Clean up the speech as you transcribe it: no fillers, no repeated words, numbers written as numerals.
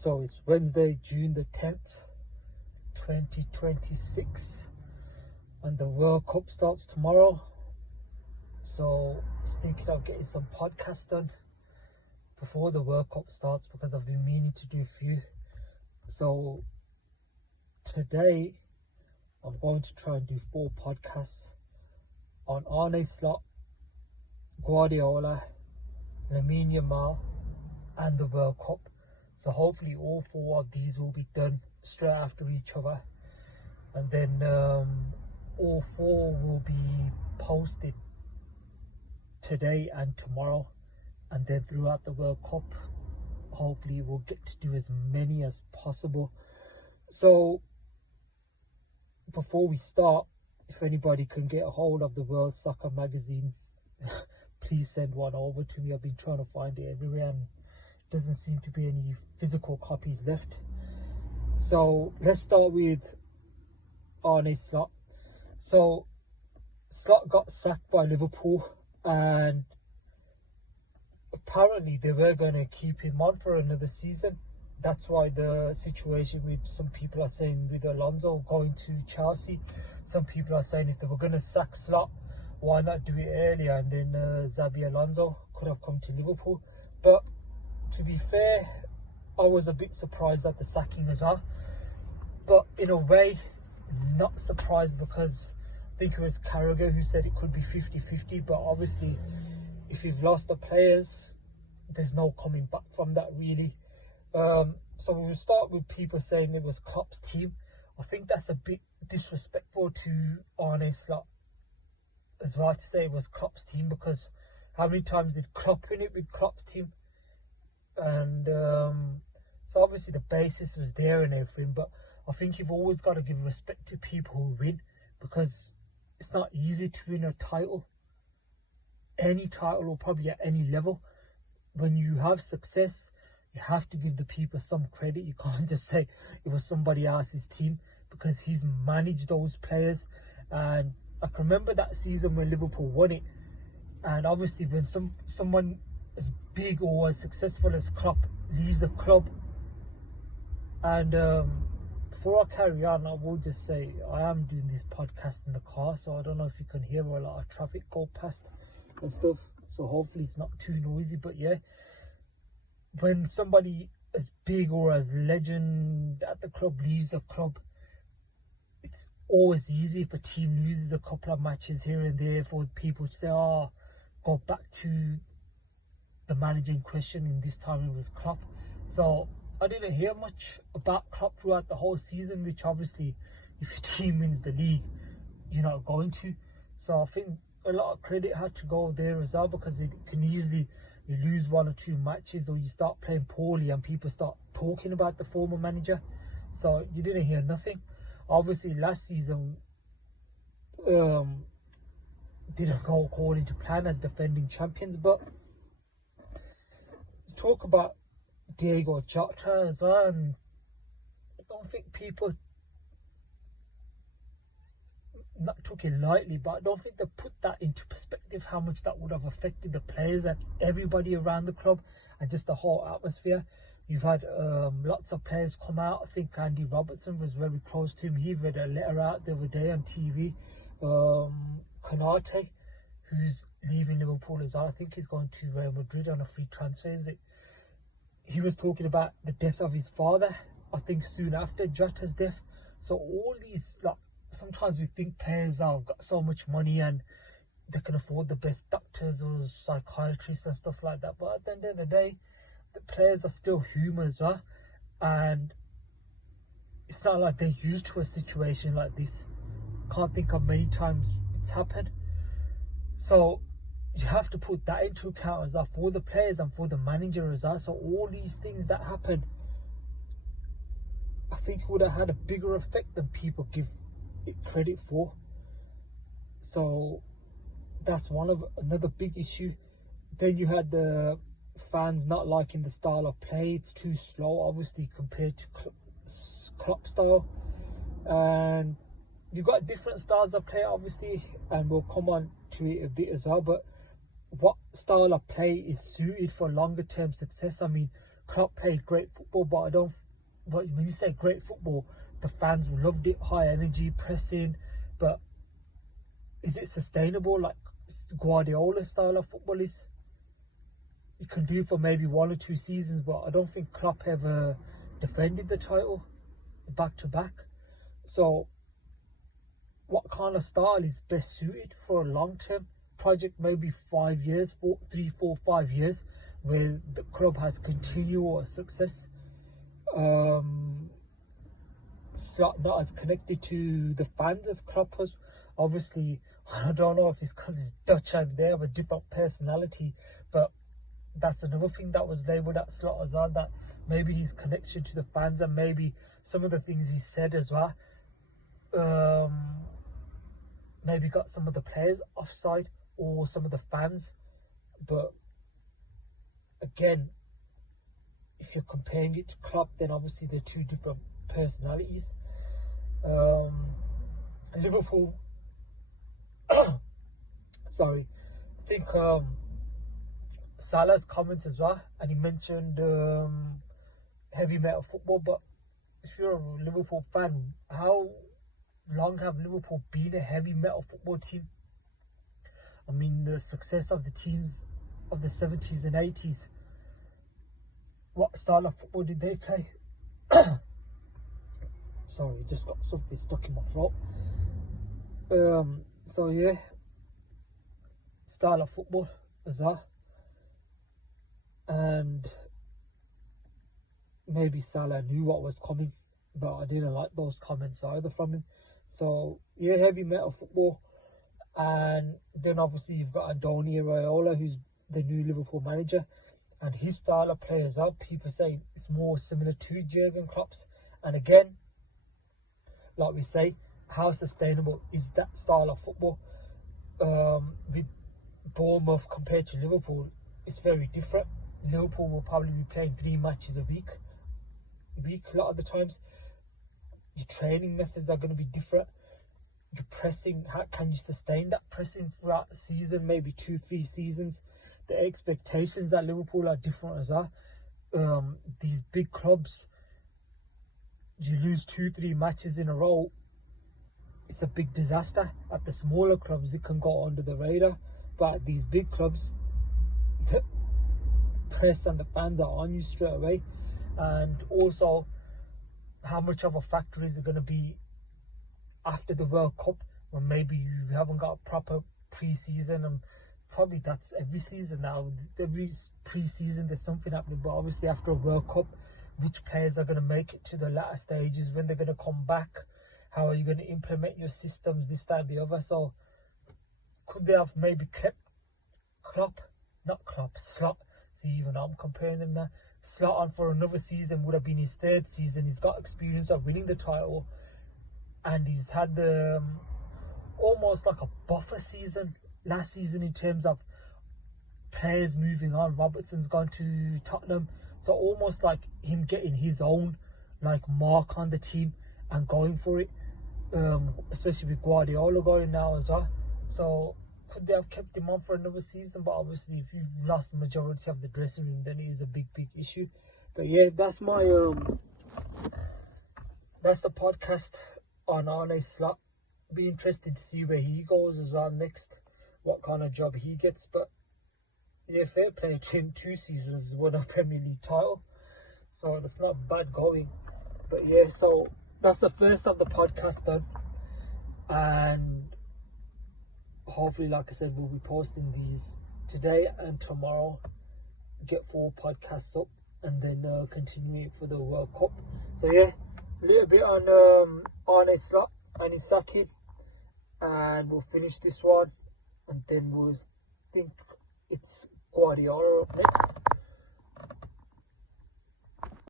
So it's Wednesday, June the 10th, 2026, and the World Cup starts tomorrow. So just thinking of getting some podcasts done before the World Cup starts because I've been meaning to do a few. So today I'm going to try and do 4 podcasts on Arne slot, Guardiola, Lamine Yamal, and the World Cup. So hopefully all 4 of these will be done straight after each other, and then all 4 will be posted today and tomorrow, and then throughout the World Cup hopefully we'll get to do as many as possible. So before we start, if anybody can get a hold of the World Soccer magazine, please send one over to me. I've been trying to find it everywhere and doesn't seem to be any physical copies left. So let's start with Arne Slot. So Slot got sacked by Liverpool, and apparently they were going to keep him on for another season. That's why the situation with some people are saying with Alonso going to Chelsea. Some people are saying if they were going to sack Slot, why not do it earlier, and then Xabi Alonso could have come to Liverpool. But to be fair, I was a bit surprised at the sacking as well. But in a way, not surprised, because I think it was Carragher who said it could be 50-50. But obviously, if you've lost the players, there's no coming back from that really. So we'll start with people saying it was Klopp's team. I think that's a bit disrespectful to Arne Slot as well to say it was Klopp's team, because how many times did Klopp win it with Klopp's team? And so obviously the basis was there and everything, but I think you've always got to give respect to people who win, because it's not easy to win a title, any title, or probably at any level. When you have success, you have to give the people some credit. You can't just say it was somebody else's team, because he's managed those players. And I can remember that season when Liverpool won it, and obviously when someone as big or as successful as Klopp leaves a club. And before I carry on, I will just say I am doing this podcast in the car, so I don't know if you can hear a lot of traffic go past and stuff, so hopefully it's not too noisy. But yeah, when somebody as big or as legend at the club leaves a club, it's always easy if a team loses a couple of matches here and there for people to say, oh, go back to the manager in question, and this time it was Klopp. So I didn't hear much about Klopp throughout the whole season, which obviously if your team wins the league, you're not going to. So I think a lot of credit had to go there as well, because it can easily, you lose 1 or 2 matches, or you start playing poorly and people start talking about the former manager. So you didn't hear nothing. Obviously last season didn't go according to plan as defending champions. But talk about Diego Jota as well, and I don't think people not took it lightly, but I don't think they put that into perspective, how much that would have affected the players and everybody around the club and just the whole atmosphere. You've had lots of players come out. I think Andy Robertson was very close to him. He read a letter out the other day on TV. Konate, who's leaving Liverpool as well, I think he's going to Real Madrid on a free transfer, is it? He was talking about the death of his father, I think soon after Jota's death. So all these, like, sometimes we think players have got so much money and they can afford the best doctors or psychiatrists and stuff like that, but at the end of the day, the players are still human as well, and it's not like they're used to a situation like this. Can't think of many times it's happened. So you have to put that into account as well, for the players and for the manager as well. So all these things that happened, I think would have had a bigger effect than people give it credit for. So that's another big issue. Then you had the fans not liking the style of play. It's too slow, obviously, compared to Klopp style. And you've got different styles of play, obviously, and we'll come on to it a bit as well. But what style of play is suited for longer term success? I mean, Klopp played great football, but I don't. But when you say great football, the fans loved it, high energy, pressing. But is it sustainable like Guardiola style of football is? You can do for maybe 1 or 2 seasons, but I don't think Klopp ever defended the title back to back. So what kind of style is best suited for a long-term project, maybe 5 years, 3, 4, 5 years, where the club has continual success? Not as connected to the fans as Klopp was. Obviously, I don't know if it's because he's Dutch and they have a different personality, but that's another thing that was labelled at slot as well, that maybe his connection to the fans and maybe some of the things he said as well maybe got some of the players offside or some of the fans. But again, if you're comparing it to Klopp, then obviously they're 2 different personalities. Liverpool, sorry, I think Salah's comments as well, and he mentioned heavy metal football. But if you're a Liverpool fan, how long have Liverpool been a heavy metal football team? I mean, the success of the teams of the 70s and 80s, what style of football did they play? Sorry, just got something stuck in my throat. So yeah, style of football as well. And maybe Salah knew what was coming, but I didn't like those comments either from him. So yeah, heavy metal football. And then obviously you've got Andoni Iraola, who's the new Liverpool manager, and his style of play as well. People say it's more similar to Jurgen Klopp's. And again, like we say, how sustainable is that style of football? With Bournemouth compared to Liverpool, it's very different. Liverpool will probably be playing 3 matches a week a lot of the times. Your training methods are going to be different. Your pressing, how can you sustain that pressing throughout the season, maybe 2, 3 seasons? The expectations at Liverpool are different as well. These big clubs, you lose 2, 3 matches in a row, it's a big disaster. At the smaller clubs, it can go under the radar, but at these big clubs, the press and the fans are on you straight away. And also, how much of a factor is it going to be after the World Cup, when maybe you haven't got a proper pre-season? And probably that's every season now. Every pre-season there's something happening, but obviously after a World Cup, which players are going to make it to the latter stages, when they're going to come back, how are you going to implement your systems, this, that and the other? So could they have maybe kept Slot? See, even I'm comparing them now. Slot on for another season, would have been his 3rd season. He's got experience of winning the title, and he's had almost like a buffer season last season in terms of players moving on. Robertson's gone to Tottenham, so almost like him getting his own like mark on the team and going for it, especially with Guardiola going now as well. So could they have kept him on for another season? But obviously, if you've lost the majority of the dressing room, then it is a big issue. But yeah, that's my that's the podcast on Arne Slot. Be interested to see where he goes as well next, what kind of job he gets. But yeah, fair play to him, 2 seasons, won a Premier League title, so that's not bad going. But yeah, so that's the first of the podcast done, and hopefully, like I said, we'll be posting these today and tomorrow. Get 4 podcasts up, and then continue it for the World Cup. So yeah, a little bit on Arne Slot and his sacking, and we'll finish this one, and then we'll think it's Guardiola up next.